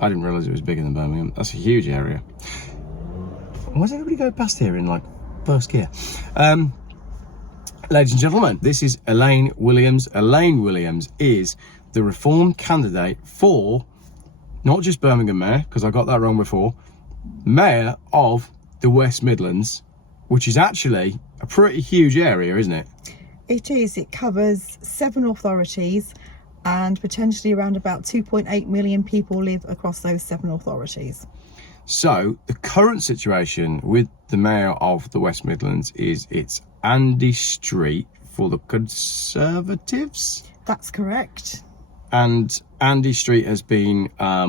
I didn't realise it was bigger than Birmingham. That's a huge area. Why does everybody go past here in like first gear? Ladies and gentlemen, this is Elaine Williams. Elaine Williams is the reformed candidate for not just Birmingham Mayor, because I got that wrong before, Mayor of the West Midlands, which is actually a pretty huge area, isn't it? It is. It covers 7 authorities and potentially around about 2.8 million people live across those 7 authorities. So the current situation with the Mayor of the West Midlands is it's Andy Street for the Conservatives. That's correct. And Andy Street has been, I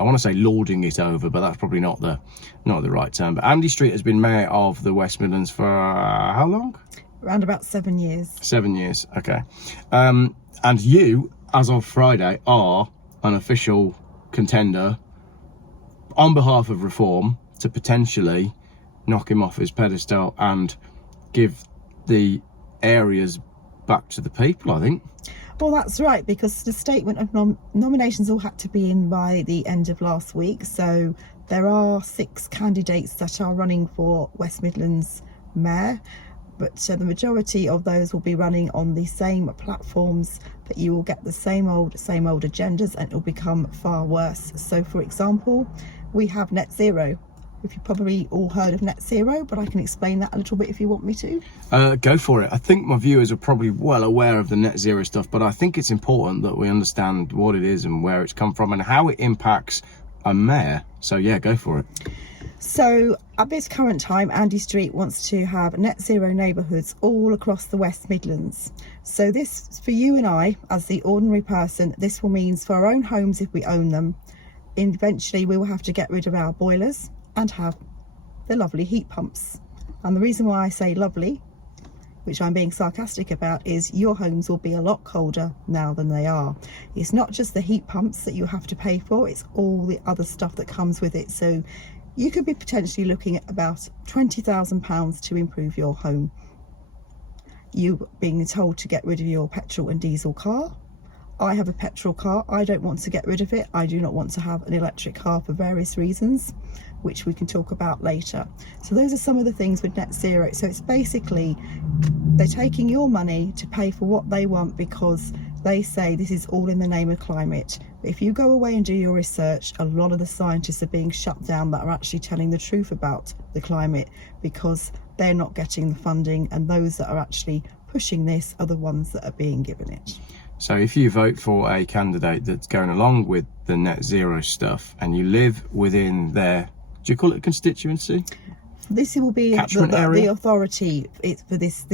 want to say lording it over, but that's probably not the right term. But Andy Street has been Mayor of the West Midlands for how long? Around about 7 years. 7 years, okay. And you, as of Friday, are an official contender on behalf of Reform to potentially knock him off his pedestal and give the areas back to the people, I think. Well, that's right, because the statement of nominations all had to be in by the end of last week. So there are 6 candidates that are running for West Midlands Mayor, but the majority of those will be running on the same platforms, but you will get the same old agendas, and it will become far worse. So, for example, we have net zero. You've probably all heard of net zero, but I can explain that a little bit if you want me to. Go for it. I think my viewers are probably well aware of the net zero stuff, but I think it's important that we understand what it is and where it's come from and how it impacts a mayor. So yeah, go for it. So at this current time, Andy Street wants to have net zero neighbourhoods all across the West Midlands. So this, for you and I, as the ordinary person, this will mean for our own homes, if we own them, eventually we will have to get rid of our boilers and have the lovely heat pumps. And the reason why I say lovely, which I'm being sarcastic about, is your homes will be a lot colder now than they are. It's not just the heat pumps that you have to pay for, it's all the other stuff that comes with it. So you could be potentially looking at about £20,000 to improve your home. You being told to get rid of your petrol and diesel car. I have a petrol car. I don't want to get rid of it. I do not want to have an electric car for various reasons, which we can talk about later. So those are some of the things with net zero. So it's basically they're taking your money to pay for what they want, because they say this is all in the name of climate. But if you go away and do your research, a lot of the scientists are being shut down that are actually telling the truth about the climate, because they're not getting the funding, and those that are actually pushing this are the ones that are being given it. So if you vote for a candidate that's going along with the net zero stuff and you live within their, do you call it a constituency? This will be the authority for this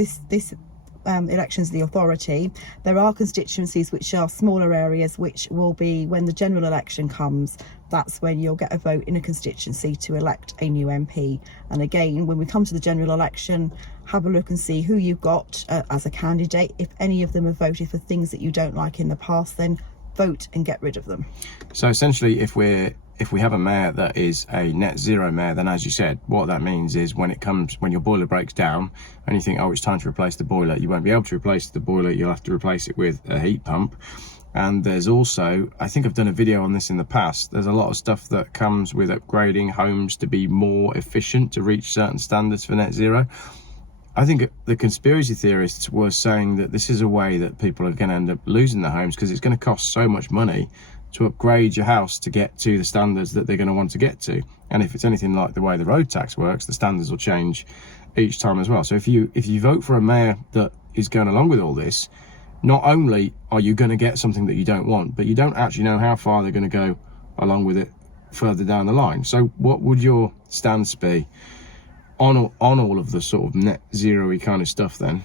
elections, the authority. There are constituencies which are smaller areas, which will be when the general election comes. That's when you'll get a vote in a constituency to elect a new MP. And again, when we come to the general election, have a look and see who you've got as a candidate. If any of them have voted for things that you don't like in the past, then vote and get rid of them. So essentially, if we have a mayor that is a net zero mayor, then as you said, what that means is when your boiler breaks down and you think, oh, it's time to replace the boiler, you won't be able to replace the boiler. You'll have to replace it with a heat pump. And there's also, I think I've done a video on this in the past, there's a lot of stuff that comes with upgrading homes to be more efficient to reach certain standards for net zero. I think the conspiracy theorists were saying that this is a way that people are going to end up losing their homes, because it's going to cost so much money to upgrade your house to get to the standards that they're going to want to get to. And if it's anything like the way the road tax works, the standards will change each time as well. So if you vote for a mayor that is going along with all this, not only are you going to get something that you don't want, but you don't actually know how far they're going to go along with it further down the line. So what would your stance be on all of the sort of net zero-y kind of stuff then?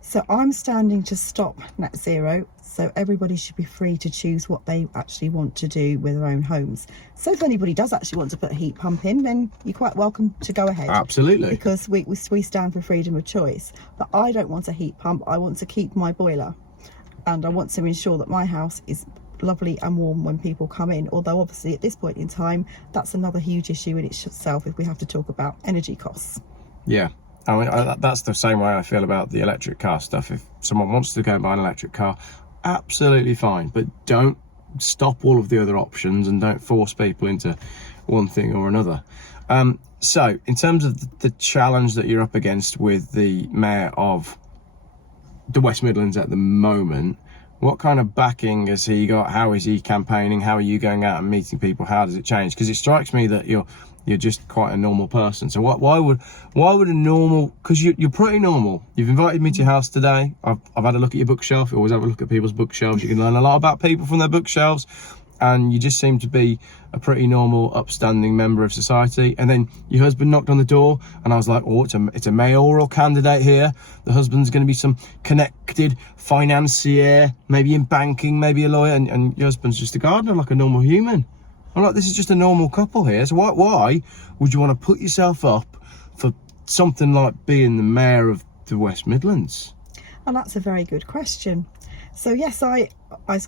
So I'm standing to stop net zero. So everybody should be free to choose what they actually want to do with their own homes. So if anybody does actually want to put a heat pump in, then you're quite welcome to go ahead. Absolutely. Because we stand for freedom of choice. But I don't want a heat pump. I want to keep my boiler. And I want to ensure that my house is lovely and warm when people come in. Although obviously at this point in time, that's another huge issue in itself if we have to talk about energy costs. Yeah. I mean, that's the same way I feel about the electric car stuff. If someone wants to go and buy an electric car, absolutely fine, but don't stop all of the other options and don't force people into one thing or another. So in terms of the challenge that you're up against with the mayor of the West Midlands at the moment, what kind of backing has he got? How is he campaigning? How are you going out and meeting people? How does it change? Because it strikes me that you're just quite a normal person. So why would a normal, because you're pretty normal. You've invited me to your house today. I've had a look at your bookshelf. You always have a look at people's bookshelves. You can learn a lot about people from their bookshelves. And you just seem to be a pretty normal, upstanding member of society. And then your husband knocked on the door, and I was like, oh, it's a mayoral candidate here. The husband's going to be some connected financier, maybe in banking, maybe a lawyer, and your husband's just a gardener, like a normal human. I'm like, this is just a normal couple here. So why would you want to put yourself up for something like being the mayor of the West Midlands? And that's a very good question. So yes, I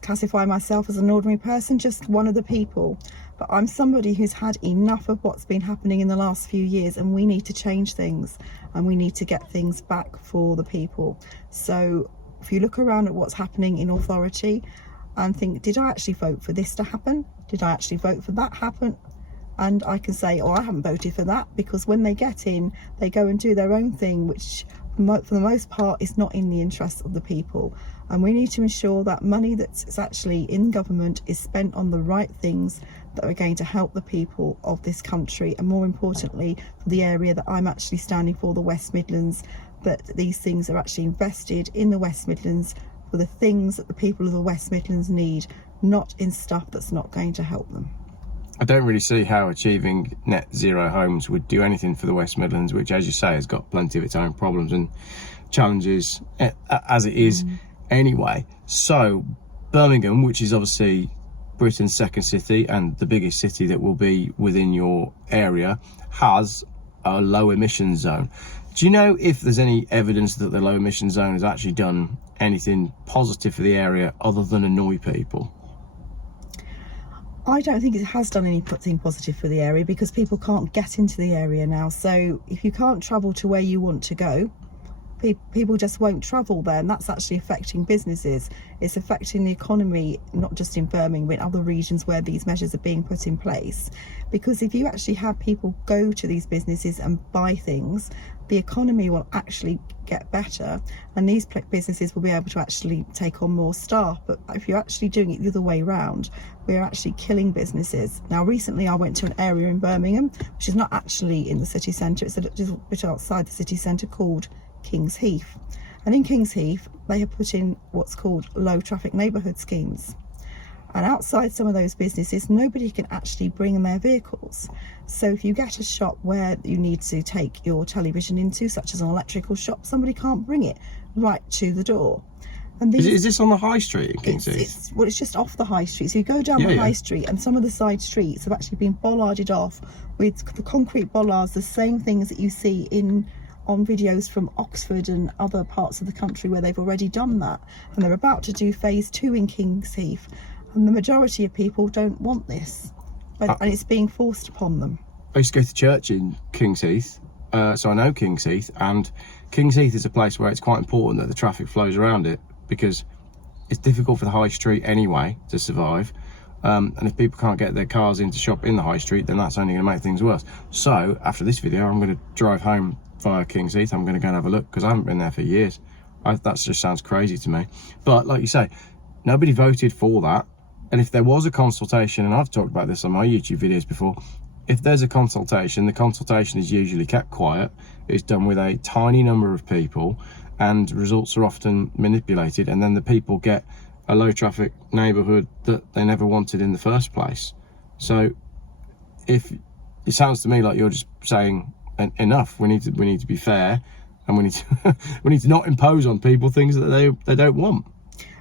classify myself as an ordinary person, just one of the people, but I'm somebody who's had enough of what's been happening in the last few years, and we need to change things, and we need to get things back for the people. So if you look around at what's happening in authority and think, did I actually vote for this to happen? Did I actually vote for that happen? And I can say, oh, I haven't voted for that, because when they get in, they go and do their own thing, which for the most part is not in the interests of the people. And we need to ensure that money that's actually in government is spent on the right things that are going to help the people of this country, and more importantly for the area that I'm actually standing for, the West Midlands, that these things are actually invested in the West Midlands for the things that the people of the West Midlands need, not in stuff that's not going to help them. I don't really see how achieving net zero homes would do anything for the West Midlands, which, as you say, has got plenty of its own problems and challenges as it is anyway. So Birmingham, which is obviously Britain's second city and the biggest city that will be within your area, has a low emission zone. Do you know if there's any evidence that the low emission zone has actually done anything positive for the area other than annoy people? I don't think it has done anything positive for the area, because people can't get into the area now. So if you can't travel to where you want to go, people just won't travel there, and that's actually affecting businesses. It's affecting the economy, not just in Birmingham, but in other regions where these measures are being put in place. Because if you actually have people go to these businesses and buy things, the economy will actually get better, and these businesses will be able to actually take on more staff. But if you're actually doing it the other way around, we're actually killing businesses. Now, recently I went to an area in Birmingham, which is not actually in the city centre, it's a little bit outside the city centre, called King's Heath. And in King's Heath, they have put in what's called low traffic neighbourhood schemes. And outside some of those businesses, nobody can actually bring in their vehicles. So if you get a shop where you need to take your television into, such as an electrical shop, somebody can't bring it right to the door. And is this on the high street in King's Heath? Well, it's just off the high street. So you go down the high street, and some of the side streets have actually been bollarded off with the concrete bollards, the same things that you see on videos from Oxford and other parts of the country where they've already done that. And they're about to do phase 2 in King's Heath. And the majority of people don't want this, and it's being forced upon them. I used to go to church in King's Heath, so I know King's Heath, and King's Heath is a place where it's quite important that the traffic flows around it, because it's difficult for the high street anyway to survive. And if people can't get their cars in to shop in the high street, then that's only going to make things worse. So after this video, I'm going to drive home via King's Heath. I'm going to go and have a look, because I haven't been there for years. That just sounds crazy to me. But like you say, nobody voted for that. And if there was a consultation, and I've talked about this on my YouTube videos before, if there's a consultation, the consultation is usually kept quiet. It's done with a tiny number of people, and results are often manipulated, and then the people get a low traffic neighbourhood that they never wanted in the first place. So if it sounds to me like you're just saying enough, we need to be fair, and we need to not impose on people things that they don't want.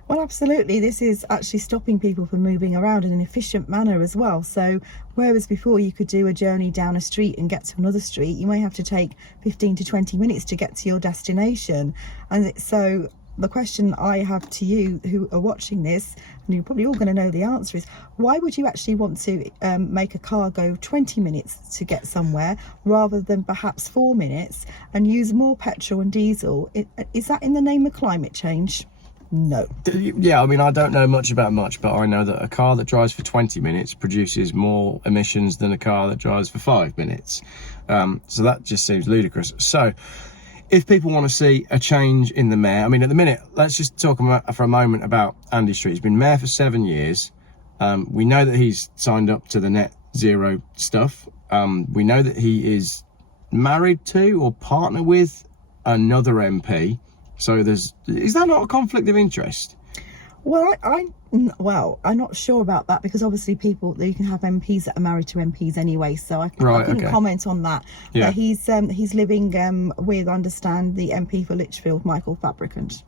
Well, absolutely. This is actually stopping people from moving around in an efficient manner as well. So whereas before you could do a journey down a street and get to another street, you may have to take 15 to 20 minutes to get to your destination. And so the question I have to you who are watching this, and you're probably all going to know the answer, is why would you actually want to make a car go 20 minutes to get somewhere rather than perhaps 4 minutes, and use more petrol and diesel? Is that in the name of climate change? No. Yeah, I mean, I don't know much about much, but I know that a car that drives for 20 minutes produces more emissions than a car that drives for 5 minutes. So that just seems ludicrous. So if people want to see a change in the mayor, I mean, at the minute, let's just talk for a moment about Andy Street. He's been mayor for 7 years. We know that he's signed up to the net zero stuff. We know that he is married to or partner with another MP. So is that not a conflict of interest? Well, I'm not sure about that, because obviously you can have MPs that are married to MPs anyway, so I couldn't comment on that. Yeah. But he's living with, understand, the MP for Lichfield, Michael Fabricant.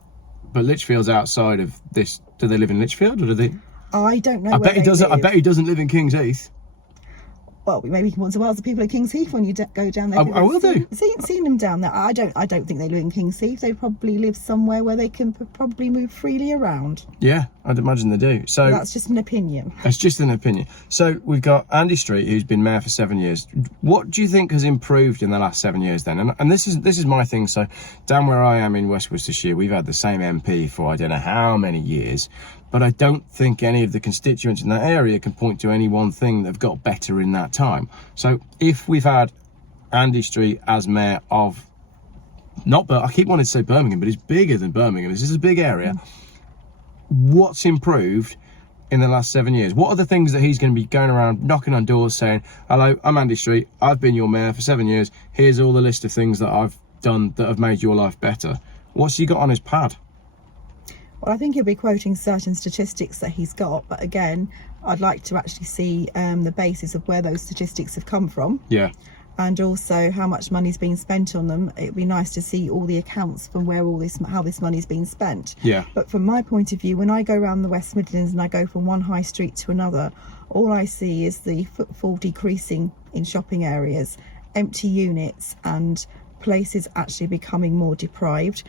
But Lichfield's outside of this. Do they live in Lichfield, or do they? I don't know. I bet he doesn't. I bet he doesn't live in King's Heath. Well, maybe you can want to ask the people at King's Heath when you go down there. I will do. Seen them down there. I don't think they live in King's Heath. They probably live somewhere where they can probably move freely around. Yeah, I'd imagine they do. So that's just an opinion. It's just an opinion. So we've got Andy Street, who's been mayor for 7 years. What do you think has improved in the last 7 years then? And this is my thing. So down where I am in West Worcestershire, we've had the same MP for I don't know how many years. But I don't think any of the constituents in that area can point to any one thing that have got better in that time. So if we've had Andy Street as mayor of, I keep wanting to say Birmingham, but it's bigger than Birmingham. This is a big area. What's improved in the last 7 years? What are the things that he's going to be going around knocking on doors saying, hello, I'm Andy Street, I've been your mayor for 7 years, here's all the list of things that I've done that have made your life better? What's he got on his pad? Well, I think he'll be quoting certain statistics that he's got, but again, I'd like to actually see the basis of where those statistics have come from. Yeah. And also how much money's been spent on them. It'd be nice to see all the accounts from how this money's been spent. Yeah. But from my point of view, when I go around the West Midlands and I go from one high street to another, all I see is the footfall decreasing in shopping areas, empty units, and places actually becoming more deprived.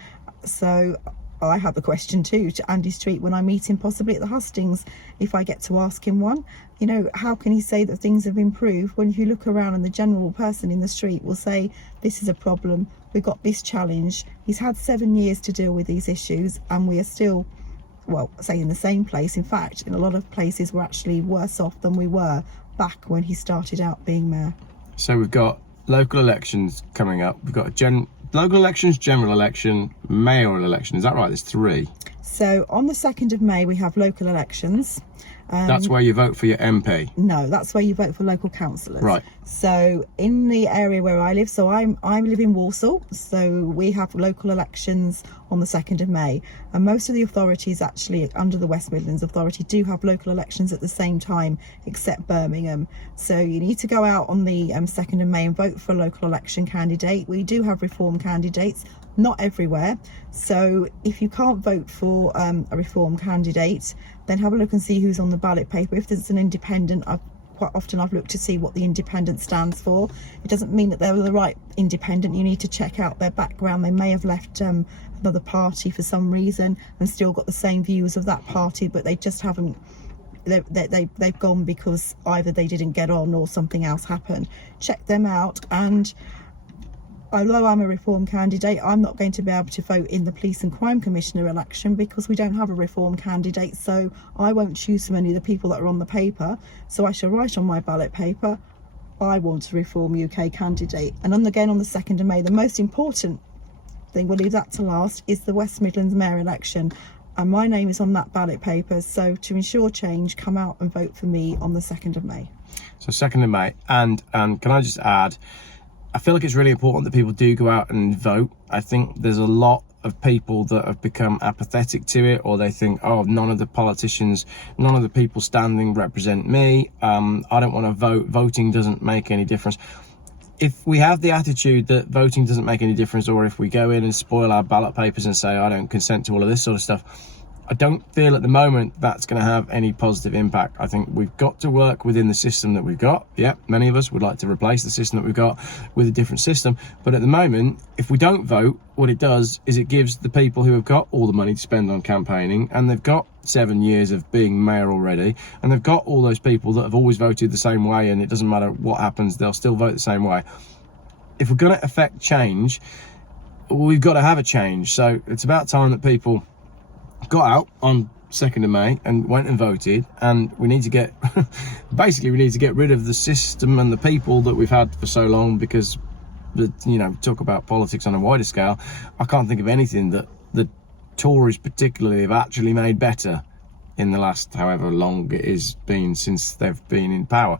So I have a question too to Andy Street when I meet him possibly at the hustings, if I get to ask him one. You know, how can he say that things have improved when if you look around and the general person in the street will say, this is a problem, we've got this challenge. He's had 7 years to deal with these issues and we are still, well, say in the same place. In fact, in a lot of places we're actually worse off than we were back when he started out being mayor. So we've got local elections coming up. We've got local elections, general election, mayoral election. Is that right? There's 3. So on the 2nd of May, we have local elections. That's where you vote for your MP? No, that's where you vote for local councillors. Right. So in the area where I live, so I live in Walsall, so we have local elections on the 2nd of May. And most of the authorities actually under the West Midlands Authority do have local elections at the same time, except Birmingham. So you need to go out on the 2nd of May and vote for a local election candidate. We do have reform candidates, not everywhere. So if you can't vote for a reform candidate, then have a look and see who's on the ballot paper. If there's an independent, quite often I've looked to see what the independent stands for. It doesn't mean that they're the right independent. You need to check out their background. They may have left another party for some reason and still got the same views of that party, but they just haven't, they've gone because either they didn't get on or something else happened. Check them out. And although I'm a reform candidate, I'm not going to be able to vote in the Police and Crime Commissioner election because we don't have a reform candidate, so I won't choose from any of the people that are on the paper. So I shall write on my ballot paper, I want a Reform UK candidate. And then again on the 2nd of May, the most important thing, we'll leave that to last, is the West Midlands mayor election. And my name is on that ballot paper, so to ensure change, come out and vote for me on the 2nd of May. So 2nd of May, and can I just add, I feel like it's really important that people do go out and vote. I think there's a lot of people that have become apathetic to it, or they think, oh, none of the politicians, none of the people standing represent me. I don't want to vote. Voting doesn't make any difference. If we have the attitude that voting doesn't make any difference, or if we go in and spoil our ballot papers and say, I don't consent to all of this sort of stuff, I don't feel at the moment that's going to have any positive impact. I think we've got to work within the system that we've got. Yeah, many of us would like to replace the system that we've got with a different system. But at the moment, if we don't vote, what it does is it gives the people who have got all the money to spend on campaigning, and they've got 7 years of being mayor already, and they've got all those people that have always voted the same way, and it doesn't matter what happens, they'll still vote the same way. If we're going to affect change, we've got to have a change. So it's about time that people got out on 2nd of May and went and voted, and we need to get basically we need to get rid of the system and the people that we've had for so long, because talk about politics on a wider scale, I can't think of anything that the Tories particularly have actually made better in the last however long it has been since they've been in power.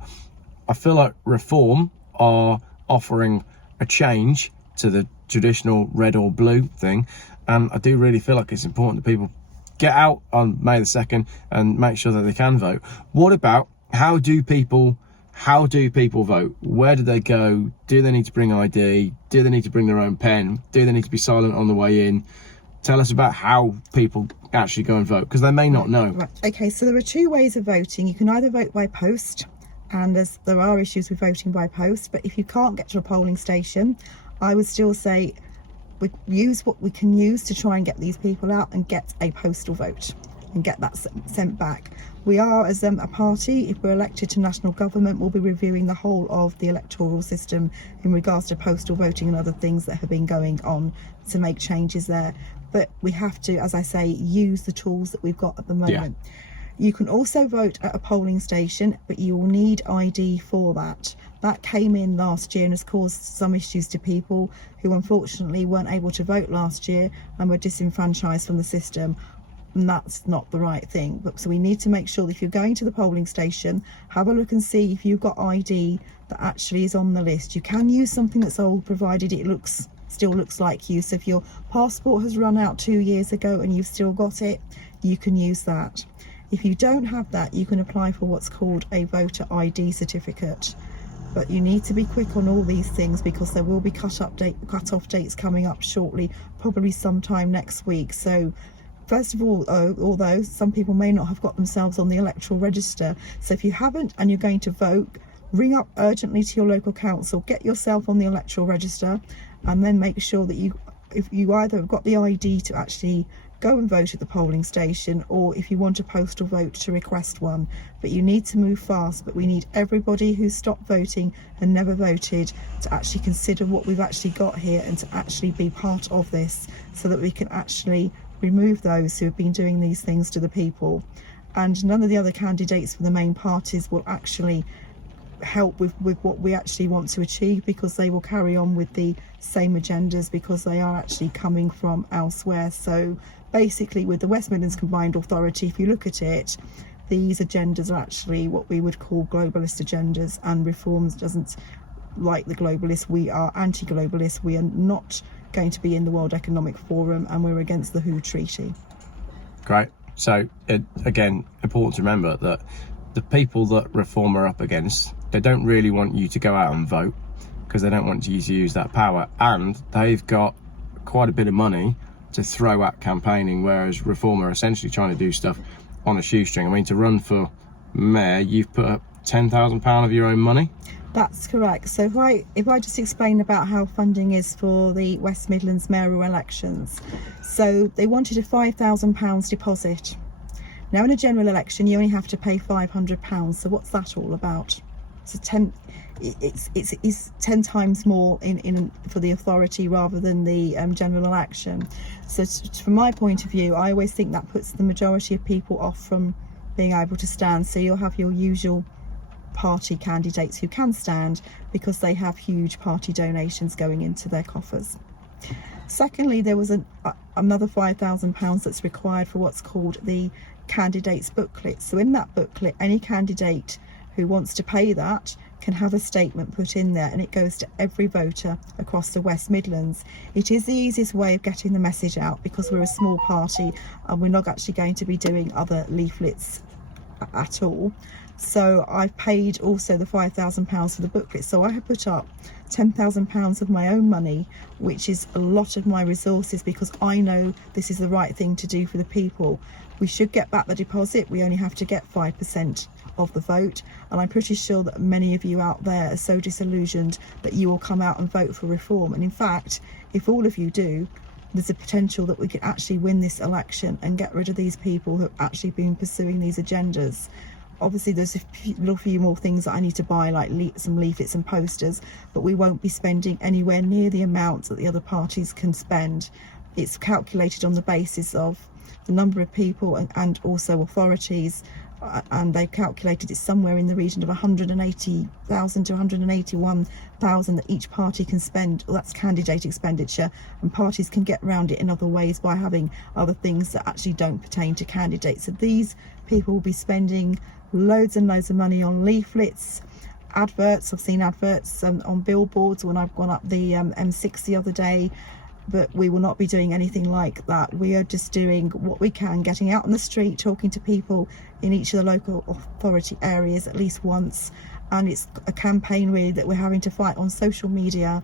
I feel like Reform are offering a change to the traditional red or blue thing, and I do really feel like it's important that people get out on May the 2nd and make sure that they can vote. What about how do people vote? Where do they go? Do they need to bring ID? Do they need to bring their own pen? Do they need to be silent on the way in? Tell us about how people actually go and vote, because they may not know. Right. Okay, so there are two ways of voting. You can either vote by post, and there are issues with voting by post, but if you can't get to a polling station, I would still say we use what we can use to try and get these people out and get a postal vote and get that sent back. We are, as a party, if we're elected to national government, we'll be reviewing the whole of the electoral system in regards to postal voting and other things that have been going on to make changes there. But we have to, as I say, use the tools that we've got at the moment. Yeah. You can also vote at a polling station, but you will need ID for that. That came in last year and has caused some issues to people who unfortunately weren't able to vote last year and were disenfranchised from the system. And that's not the right thing. So we need to make sure that if you're going to the polling station, have a look and see if you've got ID that actually is on the list. You can use something that's old, provided it still looks like you. So if your passport has run out 2 years ago and you've still got it, you can use that. If you don't have that, you can apply for what's called a voter ID certificate. But you need to be quick on all these things, because there will be cut-off dates coming up shortly, probably sometime next week. So first of all, although some people may not have got themselves on the electoral register, so if you haven't and you're going to vote, ring up urgently to your local council, get yourself on the electoral register, and then make sure that if you either have got the ID to actually go and vote at the polling station, or if you want a postal vote, to request one. But you need to move fast. But we need everybody who stopped voting and never voted to actually consider what we've actually got here and to actually be part of this, so that we can actually remove those who have been doing these things to the people. And none of the other candidates from the main parties will actually help with what we actually want to achieve, because they will carry on with the same agendas, because they are actually coming from elsewhere. So basically, with the West Midlands Combined Authority, if you look at it, these agendas are actually what we would call globalist agendas, and Reforms doesn't like the globalists. We are anti-globalist. We are not going to be in the World Economic Forum, and we're against the WHO Treaty. Great. So again, important to remember that the people that Reform are up against, they don't really want you to go out and vote, because they don't want you to use that power, and they've got quite a bit of money to throw at campaigning, whereas Reform are essentially trying to do stuff on a shoestring. I mean, to run for mayor, you've put up £10,000 of your own money. That's correct. So if I just explain about how funding is for the West Midlands mayoral elections. So they wanted a £5,000 deposit. Now in a general election, you only have to pay £500. So what's that all about? So it's 10 times more in for the authority rather than the general election. So from my point of view, I always think that puts the majority of people off from being able to stand. So you'll have your usual party candidates who can stand, because they have huge party donations going into their coffers. Secondly, there was another £5,000 that's required for what's called the candidates booklet. So in that booklet, any candidate who wants to pay that can have a statement put in there, and it goes to every voter across the West Midlands. It is the easiest way of getting the message out, because we're a small party and we're not actually going to be doing other leaflets at all. So I've paid also the £5,000 for the booklet. So I have put up £10,000 of my own money, which is a lot of my resources, because I know this is the right thing to do for the people. We should get back the deposit. We only have to get 5% of the vote, and I'm pretty sure that many of you out there are so disillusioned that you will come out and vote for Reform. And in fact, if all of you do, there's a potential that we could actually win this election and get rid of these people who have actually been pursuing these agendas. Obviously there's a few more things that I need to buy, like some leaflets and posters, but we won't be spending anywhere near the amounts that the other parties can spend. It's calculated on the basis of the number of people and also authorities, and they've calculated it's somewhere in the region of 180,000 to 181,000 that each party can spend. Well, that's candidate expenditure, and parties can get around it in other ways by having other things that actually don't pertain to candidates. So these people will be spending loads and loads of money on leaflets, adverts. I've seen adverts on billboards when I've gone up the M6 the other day, but we will not be doing anything like that. We are just doing what we can, getting out on the street, talking to people in each of the local authority areas at least once. And it's a campaign really that we're having to fight on social media,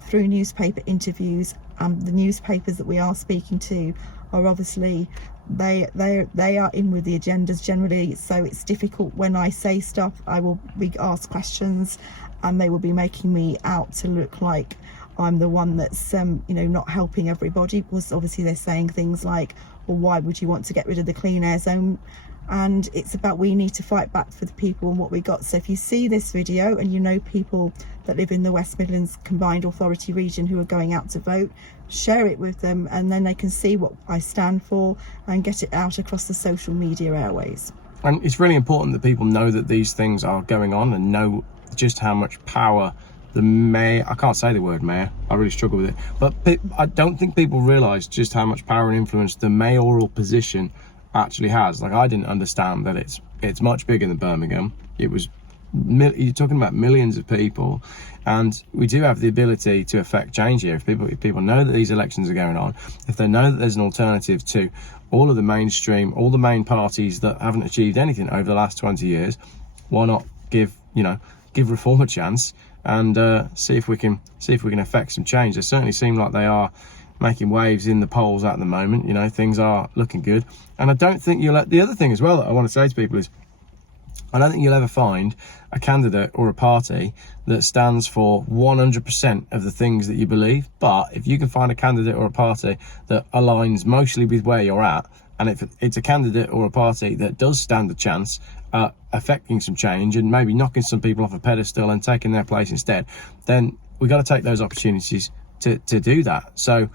through newspaper interviews, and the newspapers that we are speaking to are obviously they are in with the agendas generally, so it's difficult when I say stuff. I will be asked questions and they will be making me out to look like I'm the one that's not helping everybody, because obviously they're saying things like, well, why would you want to get rid of the clean air zone? And it's about, we need to fight back for the people and what we got. So if you see this video and you know people that live in the West Midlands Combined Authority region who are going out to vote, share it with them, and then they can see what I stand for and get it out across the social media airways. And it's really important that people know that these things are going on and know just how much power the mayor, I can't say the word mayor, I really struggle with it, but I don't think people realise just how much power and influence the mayoral position actually has. Like, I didn't understand that it's much bigger than Birmingham. It was, you're talking about millions of people, and we do have the ability to affect change here. If people know that these elections are going on, if they know that there's an alternative to all of the mainstream, all the main parties that haven't achieved anything over the last 20 years, why not give reform a chance and see if we can affect some change? They certainly seem like they are making waves in the polls at the moment. Things are looking good, and I don't think the other thing as well that I want to say to people is, I don't think you'll ever find a candidate or a party that stands for 100% of the things that you believe. But if you can find a candidate or a party that aligns mostly with where you're at, and if it's a candidate or a party that does stand a chance at affecting some change and maybe knocking some people off a pedestal and taking their place instead, then we've got to take those opportunities to do that. So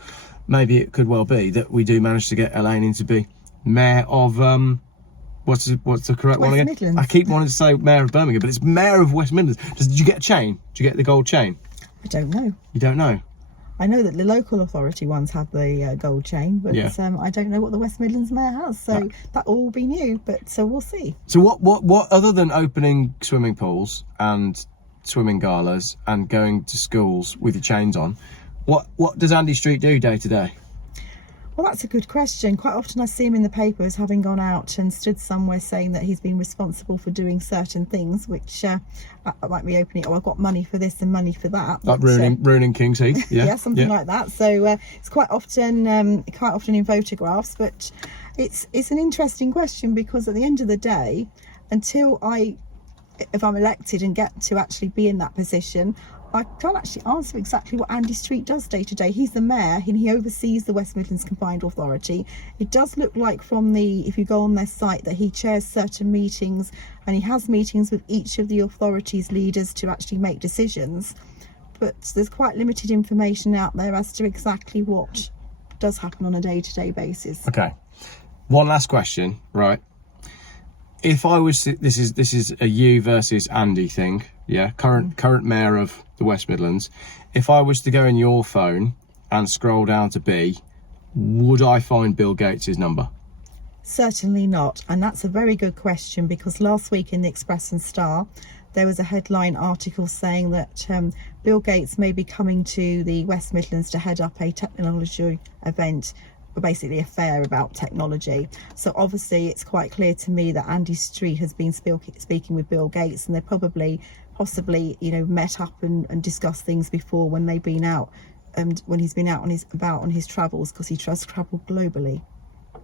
maybe it could well be that we do manage to get Elaine in to be mayor of what's the correct one again? Midlands. I keep wanting to say mayor of Birmingham, but it's mayor of West Midlands. Did you get a chain? Did you get the gold chain? I don't know. You don't know? I know that the local authority ones have the gold chain, but yeah. I don't know what the West Midlands mayor has, so that will all be new, but so we'll see. So what other than opening swimming pools and swimming galas and going to schools with your chains on, what does Andy Street do day to day? Well, that's a good question. Quite often I see him in the papers having gone out and stood somewhere saying that he's been responsible for doing certain things, which like reopening, I've got money for this and money for that. Like ruining King's Heath, yeah, yeah, something like that. So it's quite often in photographs, but it's an interesting question, because at the end of the day, if I'm elected and get to actually be in that position, I can't actually answer exactly what Andy Street does day to day. He's the mayor and he oversees the West Midlands Combined Authority. It does look like if you go on their site, that he chairs certain meetings and he has meetings with each of the authorities' leaders to actually make decisions. But there's quite limited information out there as to exactly what does happen on a day-to-day basis. Okay. One last question, right? If I was to, this is a you versus Andy thing, yeah? Current mayor of the West Midlands. If I was to go in your phone and scroll down to B, would I find Bill Gates' number? Certainly not. And that's a very good question, because last week in the Express and Star, there was a headline article saying that Bill Gates may be coming to the West Midlands to head up a technology event, basically a fair about technology. So obviously it's quite clear to me that Andy Street has been speaking with Bill Gates, and they possibly met up and discussed things before when they've been out, and when he's been out on his travels, because he does travel globally.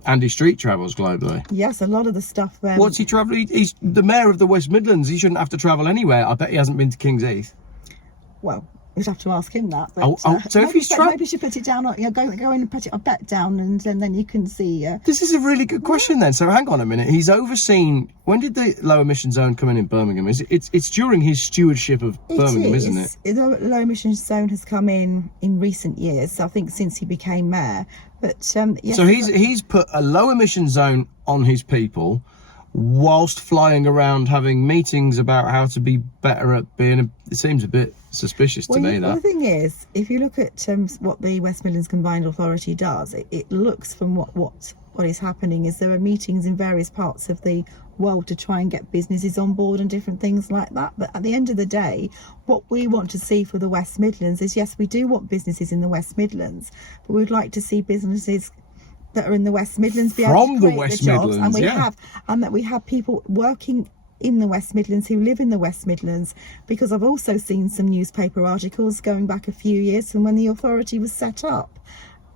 Andy Street travels globally. Yes, a lot of the stuff. What's he travelling? He's the mayor of the West Midlands. He shouldn't have to travel anywhere. I bet he hasn't been to King's Heath. Well, We'd have to ask him that. But, so if he's trying, maybe you should put it down. Go in and put it a bet down, and then you can see. This is a really good question then. So hang on a minute. He's overseen. When did the low emission zone come in Birmingham? It's during his stewardship of Birmingham, isn't it? The low emission zone has come in recent years. So I think since he became mayor. But yes, so he's put a low emission zone on his people, whilst flying around having meetings about how to be better at being. It seems a bit suspicious to me. Well, the thing is, if you look at what the West Midlands Combined Authority does, it looks from what is happening is there are meetings in various parts of the world to try and get businesses on board and different things like that. But at the end of the day, what we want to see for the West Midlands is, yes, we do want businesses in the West Midlands, but we'd like to see businesses that are in the West Midlands be able to create the West Midlands, and that we have people working in the West Midlands who live in the West Midlands, because I've also seen some newspaper articles going back a few years from when the authority was set up,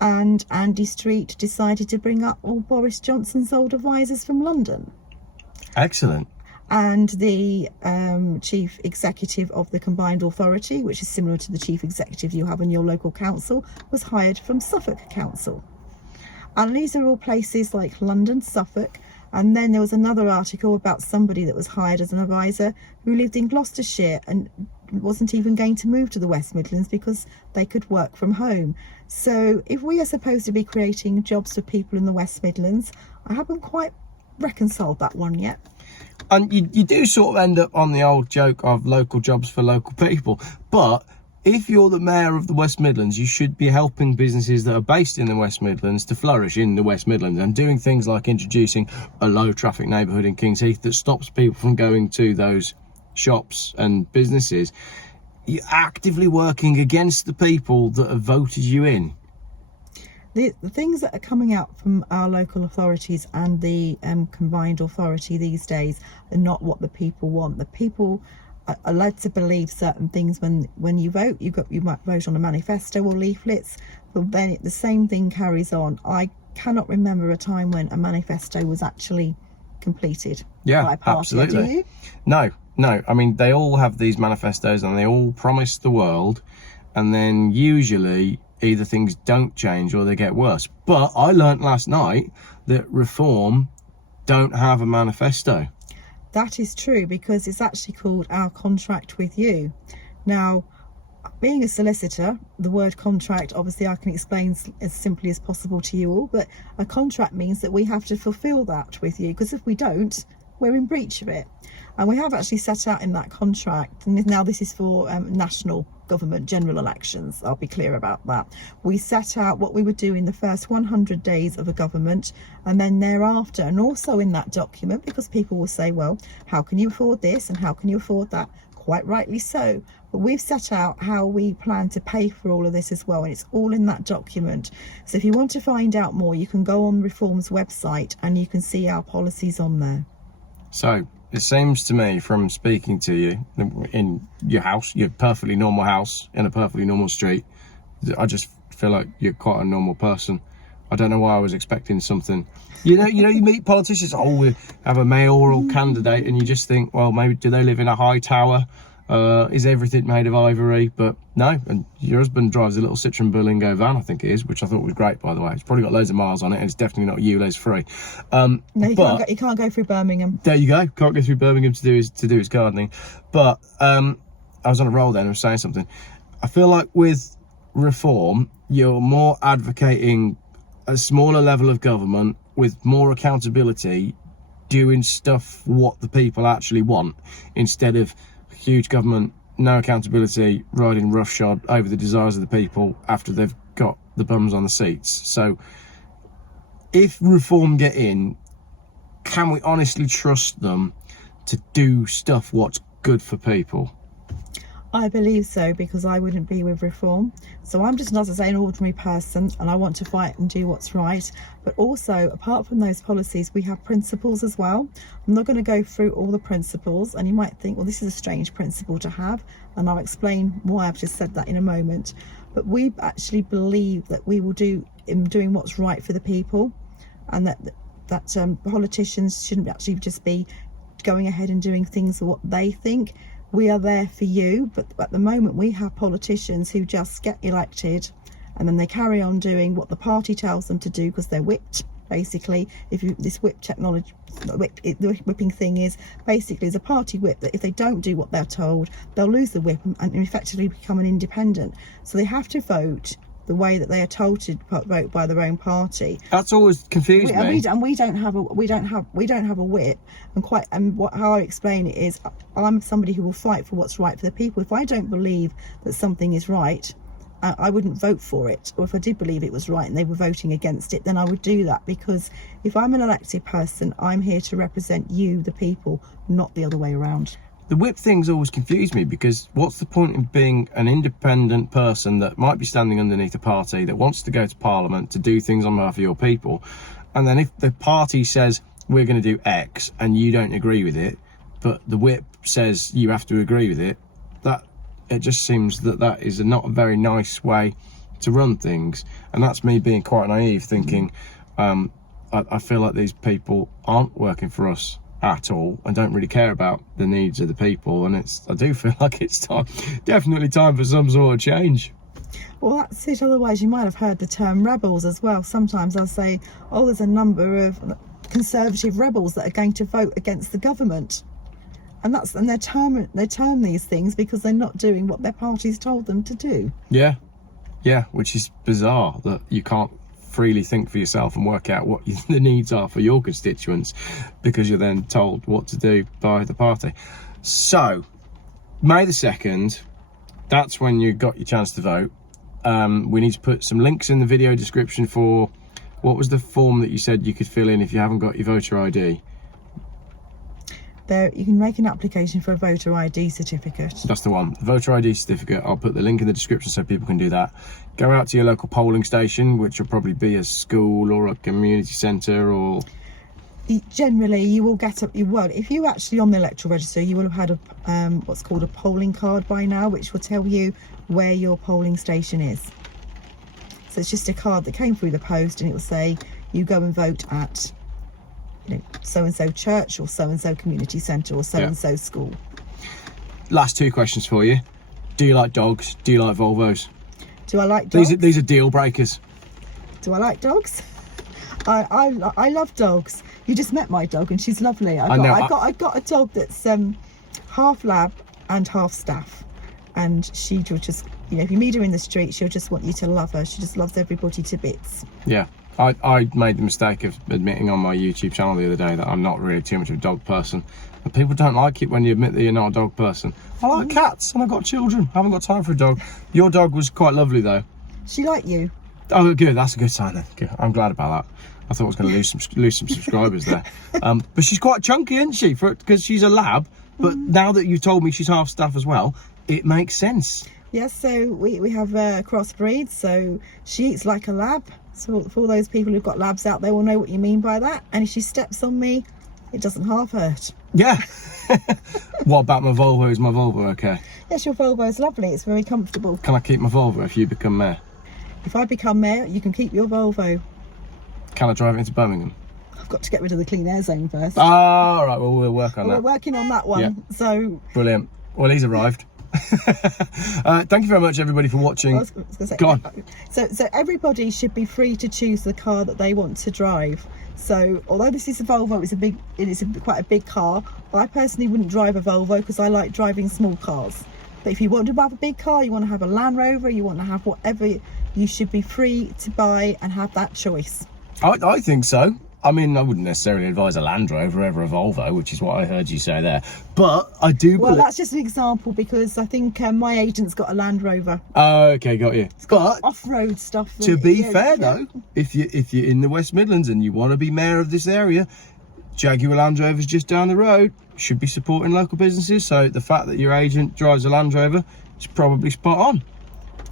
and Andy Street decided to bring up all Boris Johnson's old advisors from London. Excellent. And the chief executive of the Combined Authority, which is similar to the chief executive you have in your local council, was hired from Suffolk Council. And these are all places like London, Suffolk. And then there was another article about somebody that was hired as an advisor who lived in Gloucestershire and wasn't even going to move to the West Midlands because they could work from home. So if we are supposed to be creating jobs for people in the West Midlands, I haven't quite reconciled that one yet. And you do sort of end up on the old joke of local jobs for local people. But if you're the mayor of the West Midlands, you should be helping businesses that are based in the West Midlands to flourish in the West Midlands, and doing things like introducing a low traffic neighbourhood in Kings Heath that stops people from going to those shops and businesses. You're actively working against the people that have voted you in. The things that are coming out from our local authorities and the Combined Authority these days are not what the people want. The people are led to believe certain things when you vote. You might vote on a manifesto or leaflets, but then the same thing carries on. I cannot remember a time when a manifesto was actually completed by a party. Absolutely. Do you? No. I mean, they all have these manifestos and they all promise the world, and then usually either things don't change or they get worse. But I learnt last night that Reform don't have a manifesto. That is true, because it's actually called Our Contract with You. Now, being a solicitor, the word contract, obviously I can explain as simply as possible to you all, but a contract means that we have to fulfil that with you, because if we don't, we're in breach of it. And we have actually set out in that contract, and now this is for national government general elections, I'll be clear about that. We set out what we would do in the first 100 days of a government, and then thereafter, and also in that document, because people will say, well, how can you afford this and how can you afford that? Quite rightly so. But we've set out how we plan to pay for all of this as well, and it's all in that document. So if you want to find out more, you can go on Reform's website and you can see our policies on there. So it seems to me, from speaking to you in your house, your perfectly normal house in a perfectly normal street, I just feel like you're quite a normal person. I don't know why I was expecting something. You meet politicians, we have a mayoral candidate, and you just think, well, maybe do they live in a high tower? Is everything made of ivory? But no, and your husband drives a little Citroen Berlingo van, I think it is, which I thought was great, by the way. It's probably got loads of miles on it, and it's definitely not ULEZ free. No, you can't go through Birmingham. There you go. Can't go through Birmingham to do his gardening. But I was on a roll then. I was saying something. I feel like with Reform, you're more advocating a smaller level of government with more accountability, doing stuff what the people actually want, instead of huge government, no accountability, riding roughshod over the desires of the people after they've got the bums on the seats. So if Reform get in, can we honestly trust them to do stuff what's good for people? I believe so, because I wouldn't be with Reform. So I'm just, as I say, an ordinary person, and I want to fight and do what's right. But also, apart from those policies, we have principles as well. I'm not going to go through all the principles, and you might think, well, this is a strange principle to have, and I'll explain why I've just said that in a moment. But we actually believe that we will do in doing what's right for the people, and that politicians shouldn't actually just be going ahead and doing things for what they think. We are there for you, but at the moment we have politicians who just get elected and then they carry on doing what the party tells them to do because they're whipped. Basically, this whip technology, the whipping thing is basically is a party whip that if they don't do what they're told, they'll lose the whip and effectively become an independent. So they have to vote the way that they are told to vote by their own party. That's always confused me. And we don't have a whip. How I explain it is, I'm somebody who will fight for what's right for the people. If I don't believe that something is right, I wouldn't vote for it. Or if I did believe it was right and they were voting against it, then I would do that, because if I'm an elected person, I'm here to represent you, the people, not the other way around. The whip thing's always confused me, because what's the point in being an independent person that might be standing underneath a party that wants to go to Parliament to do things on behalf of your people, and then if the party says we're going to do X and you don't agree with it, but the whip says you have to agree with it, it just seems that is not a very nice way to run things. And that's me being quite naive, thinking I feel like these people aren't working for us at all and don't really care about the needs of the people, and I do feel like it's definitely time for some sort of change. Well, that's it. Otherwise you might have heard the term rebels as well. Sometimes I'll say, oh, there's a number of conservative rebels that are going to vote against the government. And they term these things because they're not doing what their party's told them to do. Yeah, which is bizarre that you can't freely think for yourself and work out what the needs are for your constituents, because you're then told what to do by the party. So, May the 2nd, that's when you got your chance to vote. We need to put some links in the video description for, what was the form that you said you could fill in if you haven't got your voter ID? You can make an application for a voter ID certificate. That's the one, the voter ID certificate. I'll put the link in the description so people can do that. Go out to your local polling station, which will probably be a school or a community centre, or... Generally, you will get up. If you're actually on the electoral register, you will have had a what's called a polling card by now, which will tell you where your polling station is. So it's just a card that came through the post, and it will say you go and vote at, so-and-so church or so-and-so community centre or so-and-so school. Last two questions for you. Do you like dogs? Do you like Volvos? Do I like dogs? These are deal breakers. Do I like dogs? I love dogs. You just met my dog and she's lovely. I got a dog that's half lab and half staff, and she will just, if you meet her in the street, she'll just want you to love her. She just loves everybody to bits. Yeah. I made the mistake of admitting on my YouTube channel the other day that I'm not really too much of a dog person. And people don't like it when you admit that you're not a dog person. I like cats and I've got children. I haven't got time for a dog. Your dog was quite lovely though. She liked you? Oh, good. That's a good sign then. Good. I'm glad about that. I thought I was going to lose some subscribers there. But she's quite chunky, isn't she? Because she's a lab. But now that you've told me she's half staff as well, it makes sense. Yes, so we have crossbreeds. So she eats like a lab. So for all those people who've got labs out there will know what you mean by that. And if she steps on me, it doesn't half hurt. Yeah. What about my Volvo? Is my Volvo okay? Yes, your Volvo is lovely. It's very comfortable. Can I keep my Volvo if you become mayor? If I become mayor, you can keep your Volvo. Can I drive it into Birmingham? I've got to get rid of the clean air zone first. Oh, all right. Well, we'll work on that. We're working on that one. Yeah. So brilliant. Well, he's arrived. Thank you very much, everybody, for watching. I was going to say, go on. So everybody should be free to choose the car that they want to drive. So although this is a Volvo, it's quite a big car. I personally wouldn't drive a Volvo because I like driving small cars. But if you want to have a big car, you want to have a Land Rover, you want to have whatever, you should be free to buy and have that choice. I think so. I mean, I wouldn't necessarily advise a Land Rover over a Volvo, which is what I heard you say there. But I do. Well, that's just an example because I think my agent's got a Land Rover. Oh, okay, got you. But off-road stuff. To be fair though, if you're in the West Midlands and you want to be mayor of this area, Jaguar Land Rover's just down the road. Should be supporting local businesses. So the fact that your agent drives a Land Rover is probably spot on.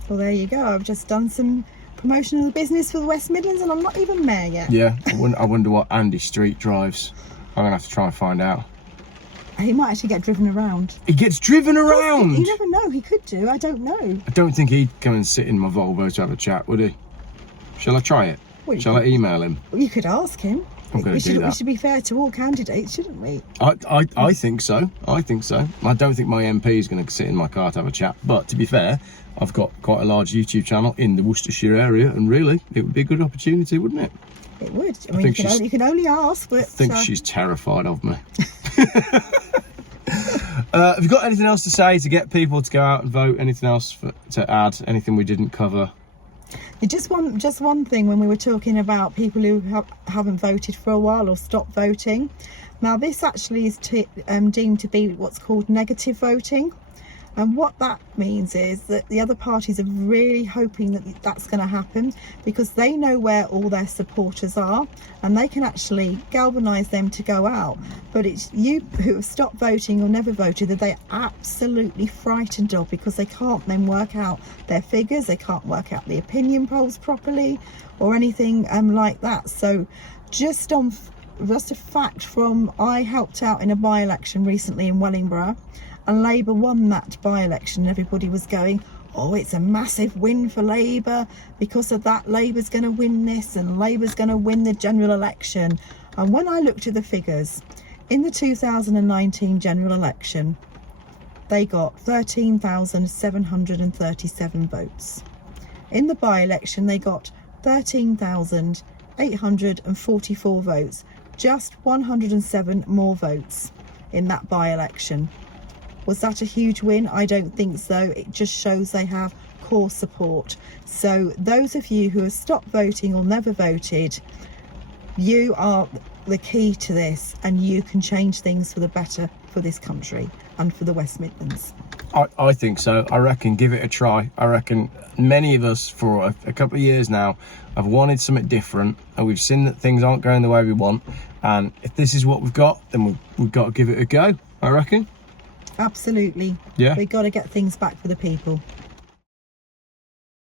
Well, there you go. I've just done some promotion of the business for the West Midlands and I'm not even mayor yet. Yeah, I wonder what Andy Street drives. I'm gonna have to try and find out. He might actually get driven around. He gets driven around? You never know, he could do, I don't know. I don't think he'd come and sit in my Volvo to have a chat, would he? Shall I try it? Shall I email him? Well, you could ask him. I'm going to do We that. should be fair to all candidates, shouldn't we? I think so. I think so. I don't think my MP is going to sit in my car to have a chat. But to be fair, I've got quite a large YouTube channel in the Worcestershire area, and really, it would be a good opportunity, wouldn't it? It would. I mean, you can only ask, but... I think she's terrified of me. Have you got anything else to say to get people to go out and vote? Anything else to add? Anything we didn't cover? Just one thing, when we were talking about people who haven't voted for a while or stopped voting. Now, this actually is deemed to be what's called negative voting. And what that means is that the other parties are really hoping that that's going to happen, because they know where all their supporters are and they can actually galvanise them to go out. But it's you who have stopped voting or never voted that they're absolutely frightened of, because they can't then work out their figures, they can't work out the opinion polls properly or anything like that. So just a fact from, I helped out in a by-election recently in Wellingborough, and Labour won that by-election. Everybody was going, oh, it's a massive win for Labour. Because of that, Labour's going to win this and Labour's going to win the general election. And when I looked at the figures, in the 2019 general election, they got 13,737 votes. In the by-election, they got 13,844 votes. Just 107 more votes in that by-election. Was that a huge win? I don't think so. It just shows they have core support. So those of you who have stopped voting or never voted, you are the key to this, and you can change things for the better for this country and for the West Midlands. I think so. I reckon give it a try. I reckon many of us for a couple of years now have wanted something different, and we've seen that things aren't going the way we want. And if this is what we've got, then we've got to give it a go, I reckon. Absolutely. Yeah. We've got to get things back for the people.